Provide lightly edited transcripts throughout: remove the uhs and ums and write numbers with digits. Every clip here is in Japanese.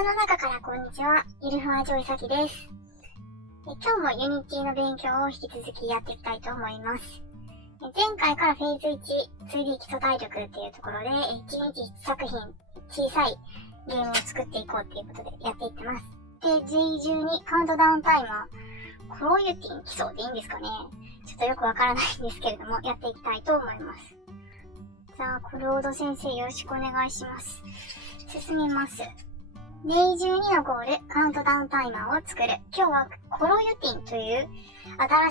頭の中からこんにちは、ゆるふわジョイサキです。今日もユニティの勉強を引き続きやっていきたいと思います。前回からフェーズ1、2D 基礎体力っていうところで、1日1作品、小さいゲームを作っていこうっていうことでやっていってます。で、随従にカウントダウンタイマー、コロユティン基礎でいいんですかね。ちょっとよくわからないんですけれども、やっていきたいと思います。じゃあ、コロード先生よろしくお願いします。進みます。デイ12のゴール、カウントダウンタイマーを作る。今日はコロユティンという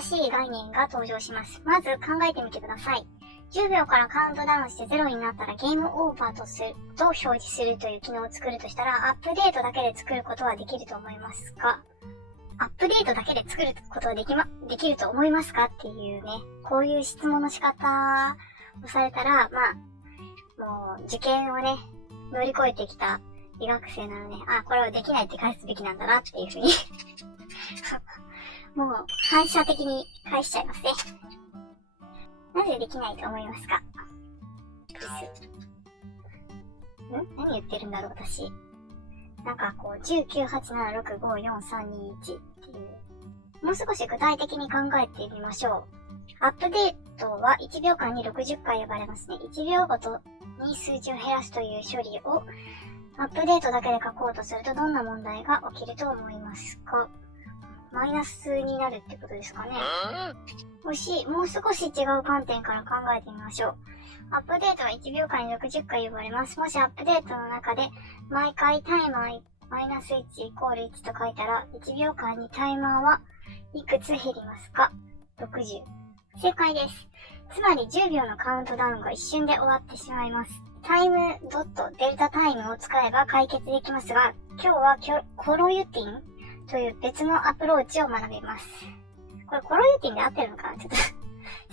新しい概念が登場します。まず考えてみてください。10秒からカウントダウンして0になったらゲームオーバーと表示するという機能を作るとしたら、アップデートだけで作ることはできると思いますか？アップデートだけで作ることはできると思いますかっていうね、こういう質問の仕方をされたら、もう受験をね、乗り越えてきた医学生なので、これはできないって返すべきなんだなっていうふうにもう反射的に返しちゃいますね。なぜできないと思いますか？何言ってるんだろう私。なんかこう、1987654321っていう、もう少し具体的に考えてみましょう。アップデートは1秒間に60回呼ばれますね。1秒ごとに数字を減らすという処理をアップデートだけで書こうとするとどんな問題が起きると思いますか？マイナスになるってことですかね。もう少し違う観点から考えてみましょう。アップデートは1秒間に60回呼ばれます。もしアップデートの中で毎回タイマーマイナス1イコール1と書いたら1秒間にタイマーはいくつ減りますか？ 60。正解です。つまり10秒のカウントダウンが一瞬で終わってしまいます。タイムドットデルタタイムを使えば解決できますが、今日はコロユティンという別のアプローチを学びます。これコロユティンで合ってるのかな？ちょ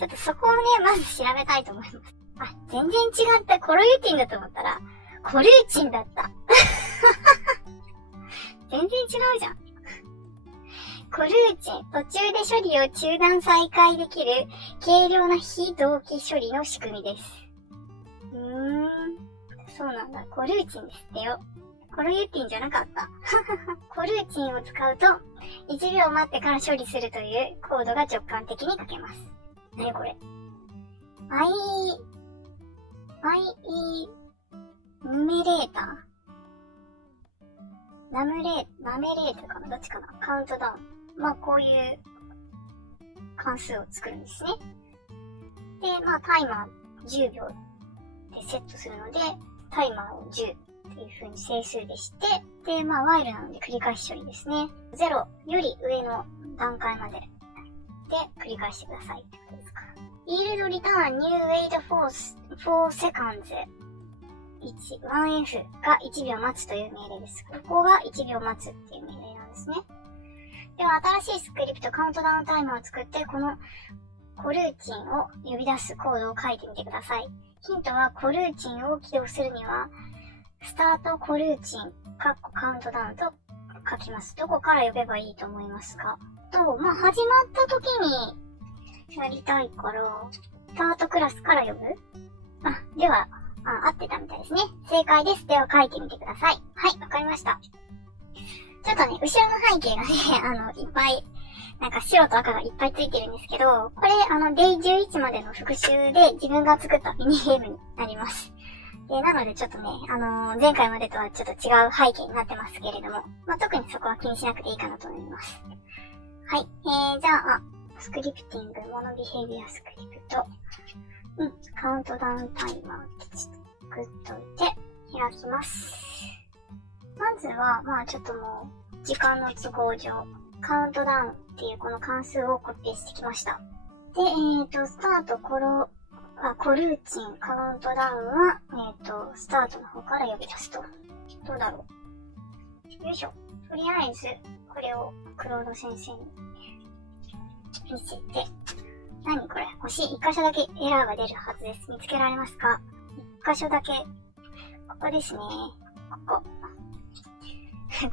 っとそこをね、まず調べたいと思います。全然違った。コロユティンだと思ったら、コルーチンだった。全然違うじゃん。コルーチン、途中で処理を中断再開できる軽量な非同期処理の仕組みです。そうなんだ。コルーチンですってよ。コロユティンじゃなかった。コルーチンを使うと、1秒待ってから処理するというコードが直感的に書けます。何これ？ヌメレーター？ナメレーターかな？どっちかな？カウントダウン。こういう関数を作るんですね。で、タイマー10秒でセットするので、タイマーを10っていう風に整数でして、で、ワイルなので繰り返し処理ですね。0より上の段階まで繰り返してくださいってことですか。yield return new wait for seconds 1F が1秒待つという命令です。ここが1秒待つっていう命令なんですね。では、新しいスクリプトカウントダウンタイマーを作って、このコルーチンを呼び出すコードを書いてみてください。ヒントは、コルーチンを起動するには、スタートコルーチン、カウントダウンと書きます。どこから呼べばいいと思いますか？始まった時にやりたいから、スタートクラスから呼ぶ？では、合ってたみたいですね。正解です。では書いてみてください。はい、わかりました。ちょっとね、後ろの背景がね、いっぱい、白と赤がいっぱいついてるんですけど、これ、デイ11までの復習で自分が作ったミニゲームになります。で、なのでちょっとね、前回までとはちょっと違う背景になってますけれども、特にそこは気にしなくていいかなと思います。はい、じゃあ、スクリプティング、モノビヘイビアスクリプト。カウントダウンタイマーって作っといて、開きます。まずは、ちょっともう、時間の都合上、カウントダウンっていうこの関数をコピーしてきました。で、スタートコルーチンカウントダウンは、スタートの方から呼び出すと。どうだろう。よいしょ。とりあえず、これをクロード先生に見せて、何これ？星1箇所だけエラーが出るはずです。見つけられますか？1箇所だけ、ここですね。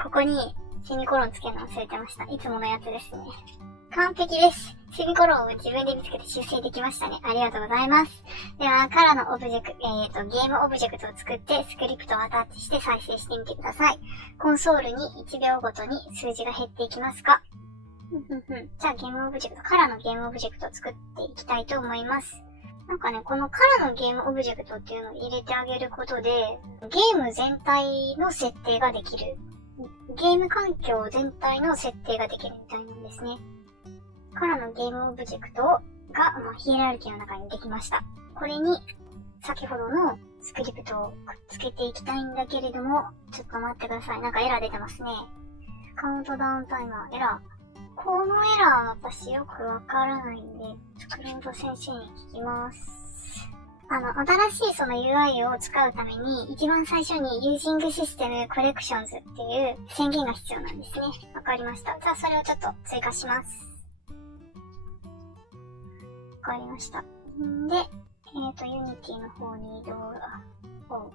ここにセミコロンつけるの忘れてました。いつものやつですね。完璧です。セミコロンを自分で見つけて修正できましたね。ありがとうございます。では、カラーのオブジェクト、ゲームオブジェクトを作ってスクリプトをアタッチして再生してみてください。コンソールに1秒ごとに数字が減っていきますか？じゃあゲームオブジェクト、カラーのゲームオブジェクトを作っていきたいと思います。なんかね、このカラーのゲームオブジェクトっていうのを入れてあげることで、ゲーム全体の設定ができる。ゲーム環境全体の設定ができるみたいなんですね。カラーのゲームオブジェクトが、ヒエラルキーの中にできました。これに、先ほどのスクリプトをくっつけていきたいんだけれども、ちょっと待ってください。なんかエラー出てますね。カウントダウンタイマー、エラー。このエラー私よくわからないんで、スクロード先生に聞きます。新しいその UI を使うために、一番最初に Using System Collections っていう宣言が必要なんですね。わかりました。じゃあそれをちょっと追加します。わかりました。んで、Unity の方に移動を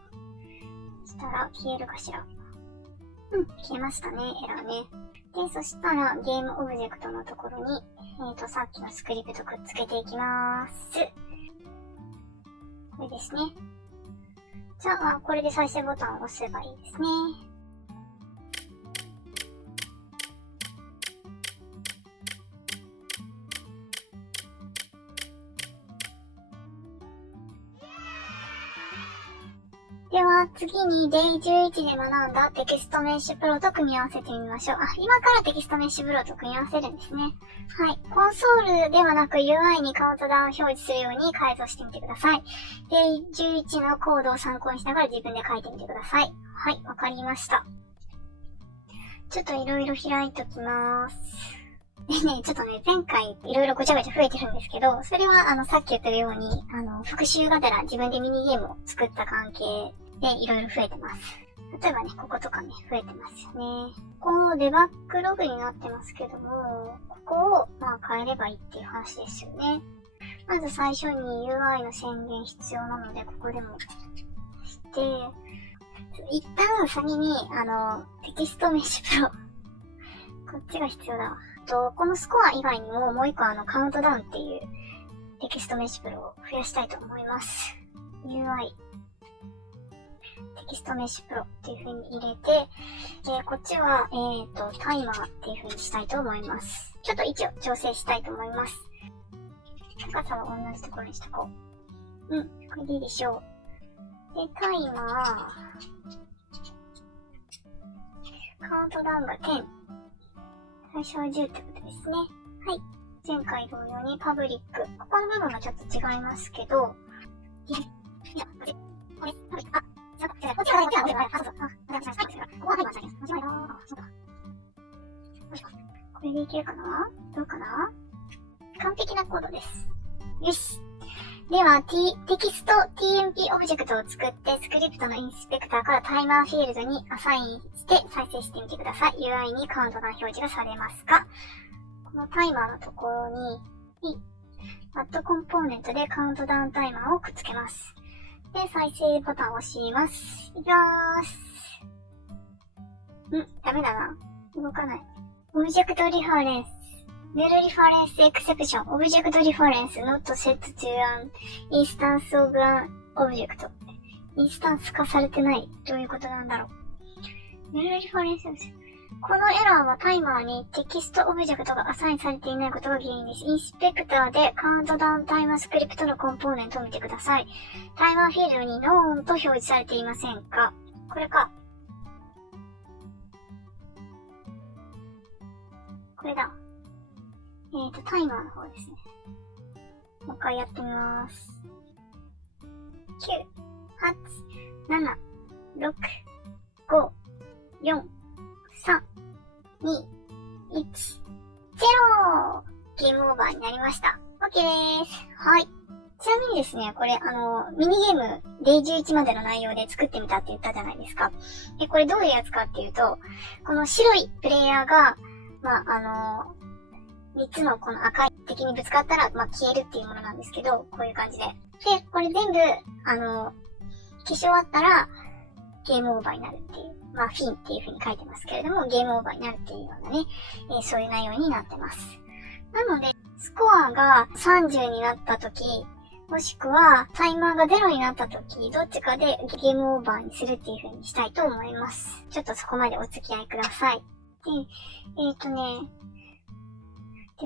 したら消えるかしら。消えましたね、エラーね。で、そしたらゲームオブジェクトのところに、さっきのスクリプトくっつけていきます。これですね。じゃあ、これで再生ボタンを押せばいいですね。では、次に Day11 で学んだテキストメッシュプロと組み合わせてみましょう。今からテキストメッシュプロと組み合わせるんですね。はい。コンソールではなく UI にカウントダウン表示するように改造してみてください。Day11 のコードを参考にしながら自分で書いてみてください。はい、わかりました。ちょっといろいろ開いときます。でね、ちょっとね、前回いろいろごちゃごちゃ増えてるんですけど、それはさっき言ったように、復習がてら自分でミニゲームを作った関係でいろいろ増えてます。例えばね、こことかね、増えてますよね。このデバッグログになってますけども、ここを変えればいいっていう話ですよね。まず最初に UI の宣言必要なので、ここでもして、一旦先に、テキストメッシュプロ。こっちが必要だわ。このスコア以外にももう一個カウントダウンっていうテキストメッシュプロを増やしたいと思います。UI。テキストメッシュプロっていう風に入れて、こっちは、タイマーっていう風にしたいと思います。ちょっと位置を調整したいと思います。高さは同じところにしとこう。これでいいでしょう。で、タイマー、カウントダウンが10。最初は10ってことですね。はい。前回同様にパブリック。ここの部分がちょっと違いますけど、これでいけるかな？どうかな？完璧なコードです。よし。では、テキスト TMP オブジェクトを作って、スクリプトのインスペクターからタイマーフィールドにアサインして再生してみてください。UI にカウントダウン表示がされますか？このタイマーのところに、Add コンポーネントでカウントダウンタイマーをくっつけます。で、再生ボタンを押します。いきまーす。ダメだな。動かない。オブジェクトリファレンス。Null reference exception. Object reference not set to an instance of an object. インスタンス化されてない。どういうことなんだろう。Null reference exception. このエラーはタイマーにテキストオブジェクトがアサインされていないことが原因です。インスペクターでカウントダウンタイマースクリプトのコンポーネントを見てください。タイマーフィールドに Known と表示されていませんか？これか。これだ。タイマーの方ですね。もう一回やってみます。9、8、7、6、5、4、3、2、1、0! ゲームオーバーになりました。OK です。はい。ちなみにですね、これミニゲーム Day11 までの内容で作ってみたって言ったじゃないですか。これどういうやつかっていうと、この白いプレイヤーが、3つのこの赤い敵にぶつかったら、消えるっていうものなんですけど、こういう感じで。で、これ全部、消し終わったら、ゲームオーバーになるっていう、フィンっていう風に書いてますけれども、ゲームオーバーになるっていうようなね、そういう内容になってます。なので、スコアが30になった時、もしくはタイマーが0になった時、どっちかでゲームオーバーにするっていう風にしたいと思います。ちょっとそこまでお付き合いください。で、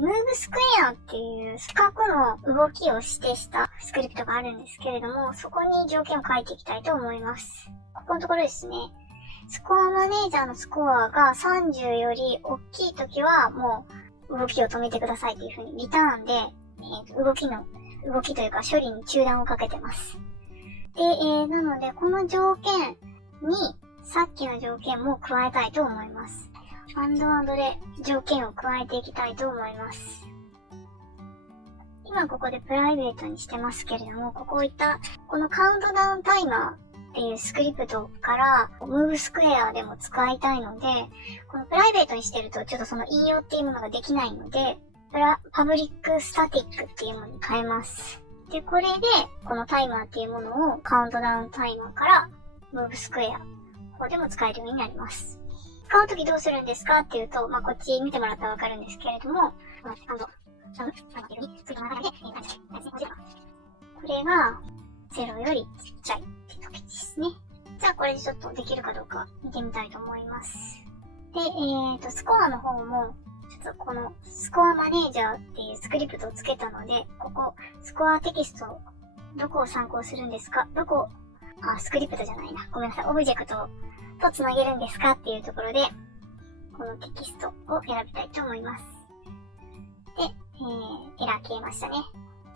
ムーブスクエアっていう四角の動きを指定したスクリプトがあるんですけれども、そこに条件を書いていきたいと思います。ここのところですね。スコアマネージャーのスコアが30より大きいときはもう動きを止めてくださいというふうにリターンで、動きというか処理に中断をかけてます。で、なのでこの条件にさっきの条件も加えたいと思います。アンドで条件を加えていきたいと思います。今ここでプライベートにしてますけれども、このカウントダウンタイマーっていうスクリプトからムーブスクエアでも使いたいので、このプライベートにしてるとちょっとその引用っていうものができないので、パブリックスタティックっていうものに変えます。で、これでこのタイマーっていうものをカウントダウンタイマーからムーブスクエアここでも使えるようになります。使うときどうするんですかっていうと、こっち見てもらったらわかるんですけれども、これが0よりちっちゃいって時ですね。じゃあこれでちょっとできるかどうか見てみたいと思います。で、スコアの方も、ちょっとこのスコアマネージャーっていうスクリプトをつけたので、ここ、スコアテキスト、どこを参考するんですか？スクリプトじゃないな。ごめんなさい。オブジェクトとつなげるんですかっていうところで、このテキストを選びたいと思います。で、エラー消えましたね。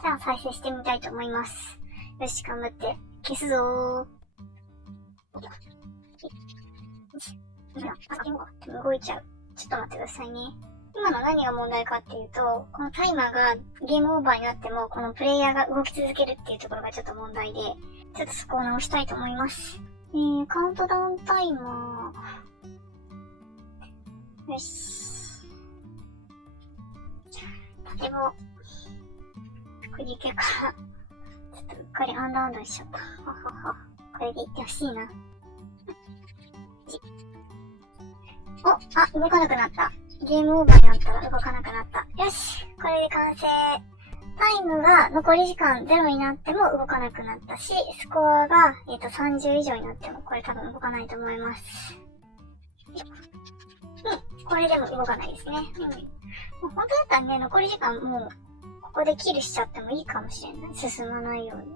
じゃあ再生してみたいと思います。よし、頑張って。消すぞー。動いちゃう。ちょっと待ってくださいね。今の何が問題かっていうと、このタイマーがゲームオーバーになっても、このプレイヤーが動き続けるっていうところがちょっと問題で、ちょっとそこを直したいと思います。カウントダウンタイマー。よし。縦棒。くじけから、ちょっとうっかりアンダーしちゃった。これでいってほしいな。動かなくなった。ゲームオーバーになったら動かなくなった。よし、これで完成。タイムが残り時間0になっても動かなくなったし、スコアが、30以上になってもこれ多分動かないと思います。これでも動かないですね。もう本当だったらね、残り時間もうここでキルしちゃってもいいかもしれない。進まないように。